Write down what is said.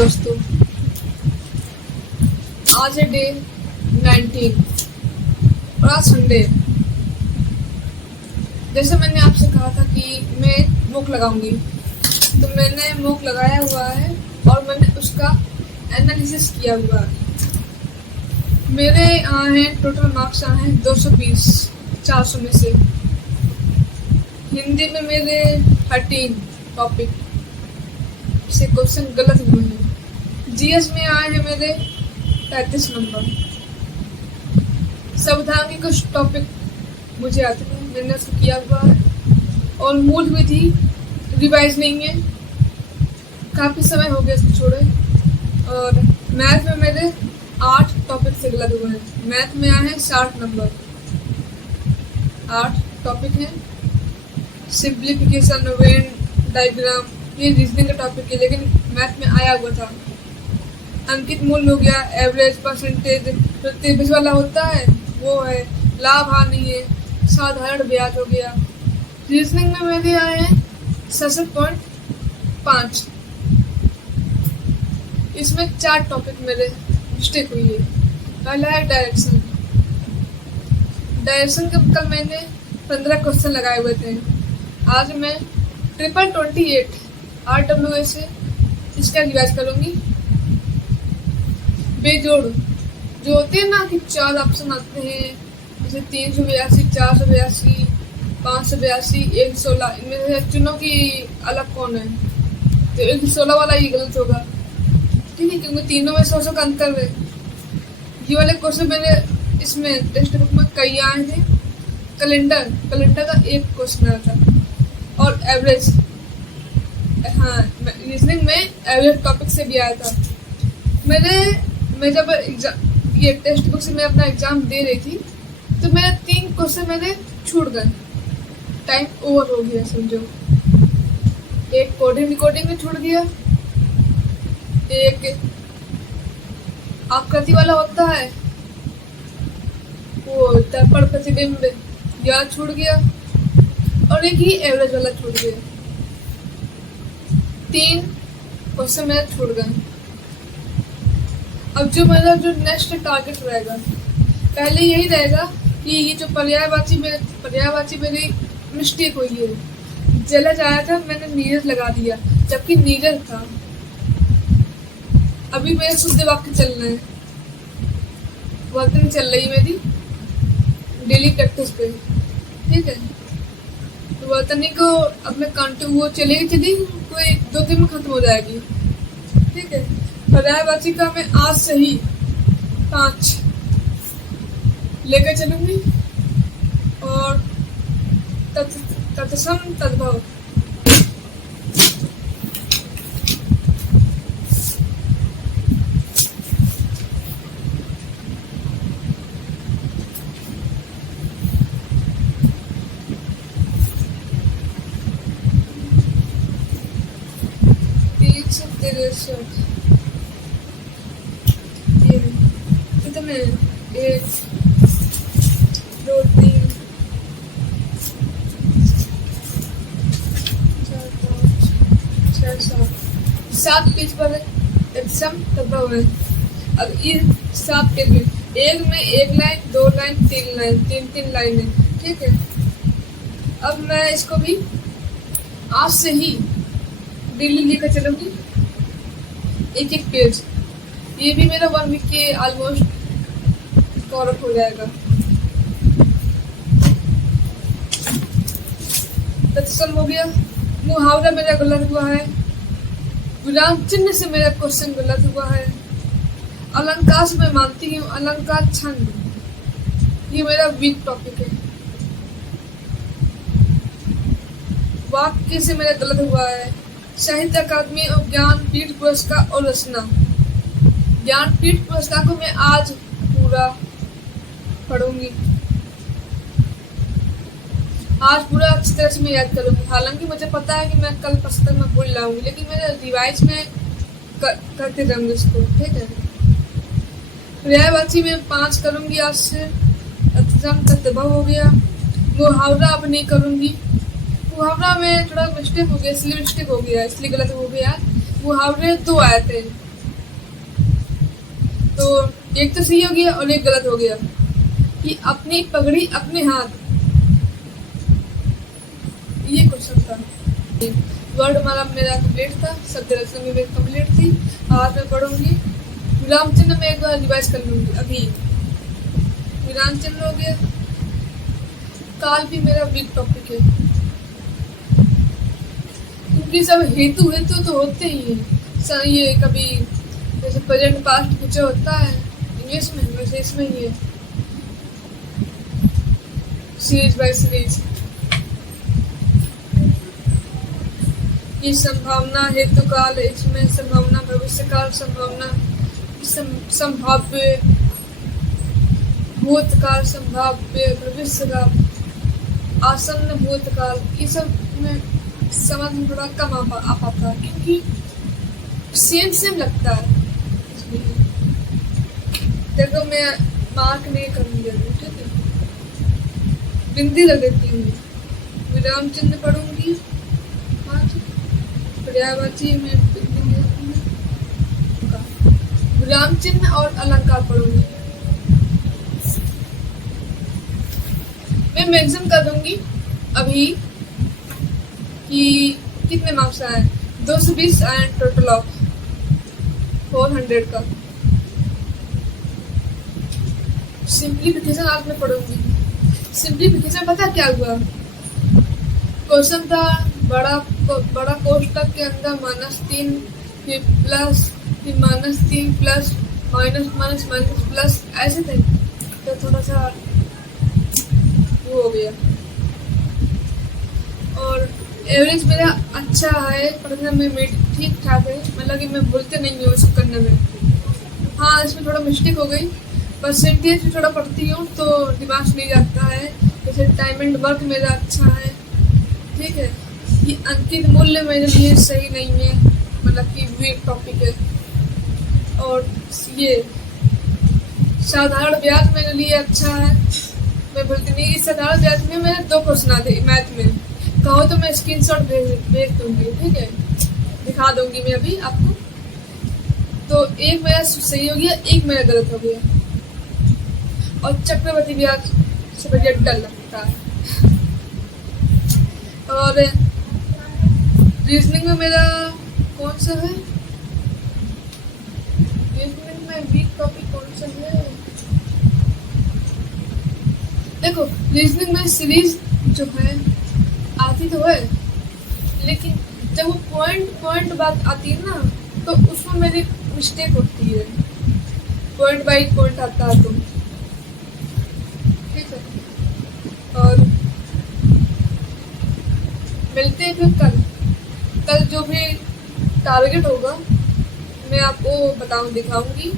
दोस्तों, आज है डे 19 और आज संडे। जैसे मैंने आपसे कहा था कि मैं मूक लगाऊंगी, तो मैंने मूक लगाया हुआ है और मैंने उसका एनालिसिस किया हुआ है। मेरे आए हैं टोटल मार्क्स आए हैं 220 400 में से। हिंदी में मेरे 13 टॉपिक से क्वेश्चन गलत हुए हैं। जीएस में आए हैं मेरे 35 नंबर। संविधान के कुछ टॉपिक मुझे आते हैं, मैंने उसको किया हुआ है। और मूल विधि रिवाइज नहीं है, काफ़ी समय हो गया इसको छोड़े। और मैथ में मेरे 8 टॉपिक से गलत हुए हैं। मैथ में आए हैं 60 नंबर। 8 टॉपिक हैं। सिंप्लीफिकेशन, वेन डायग्राम, ये रीजनिंग का टॉपिक है, लेकिन मैथ में आया हुआ था। अंकित मूल हो गया, एवरेज, परसेंटेज, जो त्रिभुज वाला होता है वो है, लाभ हानि है, साधारण ब्याज हो गया। रीजनिंग में मेरे आए हैं 67.5। इसमें 4 टॉपिक मेरे मिस्टेक हुई है। पहला है डायरेक्शन। डायरेक्शन के कल मैंने 15 क्वेश्चन लगाए हुए थे। आज मैं 28 RWA से इसका रिवाइज करूंगी। बेजोड़ जो होते हैं ना कि 4 ऑप्शन आते हैं, जैसे 382, 482, 582, 116, इनमें से चुनो कि अलग कौन है। तो 116 वाला ही गलत होगा, ठीक है, क्योंकि तीनों में 100 का अंतर है। ये वाले क्वेश्चन मैंने इसमें टेक्स्ट बुक में कई आए थे। कैलेंडर का एक क्वेश्चन आया था। और एवरेज, हाँ, रीजनिंग में एवरेज टॉपिक से भी आया था। मैं जब ये टेक्स्ट बुक से मैं अपना एग्जाम दे रही थी, तो मेरे 3 क्वेश्चन मेरे छूट गए। टाइम ओवर हो गया समझो। एक कोडिंग में छूट गया, एक आकृति वाला होता है वो दर्पण प्रतिबिंब या छूट गया, और एक ही एवरेज वाला छूट गया। 3 क्वेश्चन मेरे छूट गए। अब जो मेरा नेक्स्ट टारगेट रहेगा, पहले यही रहेगा कि ये जो पर्यायवाची मेरी मिस्टेक हुई है। जलज आया था, मैंने नीरज लगा दिया जबकि नीरज था। अभी मेरे शुद्ध वाक्य चलना है, वर्तनी चल रही मेरी डेली प्रैक्टिस पे, ठीक है। तो वर्तनी को अपने वो चलेगी कोई 2 दिन में खत्म हो जाएगी, ठीक है। पर्यायवाची का मैं आज से ही 5 लेकर चलूंगी। और तत्सम तद्भव, कितने 1 2 3 4 5 6 7 पेज पर तत्सम तद्भव है। अब ये 7 पेज में एक में 1 लाइन, 2 लाइन, 3 लाइन, 3 लाइन है, ठीक है। अब मैं इसको भी आज से ही डेली लेकर चलूंगी, एक पेज। ये भी मेरा 1 वीक के ऑलमोस्ट कवर हो जाएगा। तत्सम हो गया। मुहावरा मेरा गलत हुआ है। विराम चिन्ह से मेरा क्वेश्चन गलत हुआ है। अलंकार से मैं मानती हूँ, अलंकार छंद, ये मेरा वीक टॉपिक है। वाक्य से मेरा गलत हुआ है। साहित्य अकादमी और ज्ञानपीठ पुरस्कार और रचना। ज्ञानपीठ पुरस्कार को मैं आज पूरा पढ़ूंगी, आज पूरा अच्छी तरह से मैं याद करूंगी। हालांकि मुझे पता है कि मैं कल पुस्तक में भूल जाऊंगी, लेकिन मैं रिवाइज में करते रहूंगी इसको, ठीक है। पर्यायवाची में 5 करूंगी आज से। तत्सम तद्भव हो गया। मुहावरा अब नहीं करूंगी। मुहावरा में थोड़ा मिस्टेक हो गया, इसलिए गलत हो गया। मुहावरे 2 आए थे, तो एक तो सही हो गया और एक गलत हो गया कि अपनी पगड़ी अपने हाथ, ये क्वेश्चन था। वर्ड हमारा मेरा कंप्लीट था, शब्द रचना में मेरी कंप्लीट थी। आज मैं पढ़ूंगी विराम चिन्ह में, एक बार रिवाइज कर लूंगी। अभी विराम चिन्ह हो गया, काल भी मेरा वीक टॉपिक है क्योंकि सब हेतु हेतु तो होते ही हैं। ये कभी जैसे प्रेजेंट पास्ट फ्यूचर होता है इंग्लिश में, वैसे इसमें ही है, सीरीज बाय सीरीज। ये संभावना हेतु काल, इसमें संभावना भविष्य काल, संभावना संभाव्य भूतकाल, संभाव्य भविष्य काल, आसन्न भूतकाल। ये सब में समझ में थोड़ा कम आ पाता है क्योंकि सेम लगता है। देखो मैं मार्क नहीं करूंगी, ठीक है, बिंदी लग देती हूँ। विराम चिन्ह पढ़ूंगी, पर्यायवाची में विराम चिन्ह और अलंकार पढ़ूंगी। मैं मैक्सिमम कर दूंगी अभी कि कितने मार्क्स आए, 220 आए टोटल ऑफ 400 का। सिंप्लीफिकेशन आज मैं पढ़ूंगी। सिंप्लीफिकेशन पता क्या हुआ, क्वेश्चन था बड़ा कोष्टक के अंदर -3 फिर प्लस फिर -3 plus minus minus minus plus, ऐसे थे तो थोड़ा सा वो हो गया। और एवरेज मेरा अच्छा है, पढ़ने में ठीक ठाक है, मतलब कि मैं भूलते नहीं हूँ इसको करने में। हाँ इसमें थोड़ा मिस्टेक हो गई, परसेंटेज भी थोड़ा पढ़ती हूँ तो दिमाग नहीं जाता है। जैसे टाइम एंड वर्क मेरा अच्छा है, ठीक है। ये अंकित मूल्य मेरे लिए सही नहीं है, मतलब कि वीक टॉपिक है। और ये साधारण ब्याज मेरे लिए अच्छा है, मैं भूलती नहीं। इस साधारण ब्याज में मेरे 2 क्वेश्चन आते मैथ में, कहो तो मैं स्क्रीनशॉट भेज दूंगी, ठीक है, दिखा दूंगी मैं अभी आपको। तो एक मेरा सही हो गया, एक मेरा गलत हो गया। और चक्रवर्ती ब्याज से बढ़िया डर लगता है। और रीजनिंग में मेरा कौन सा है, रीजनिंग में वीक टॉपिक कौन सा है, देखो रीजनिंग में सीरीज जो है आती तो है, लेकिन जब वो पॉइंट बात आती है ना तो उसमें मेरी मिस्टेक होती है। पॉइंट बाई पॉइंट आता है तो ठीक है। और मिलते हैं फिर कल जो भी टारगेट होगा मैं आपको दिखाऊंगी।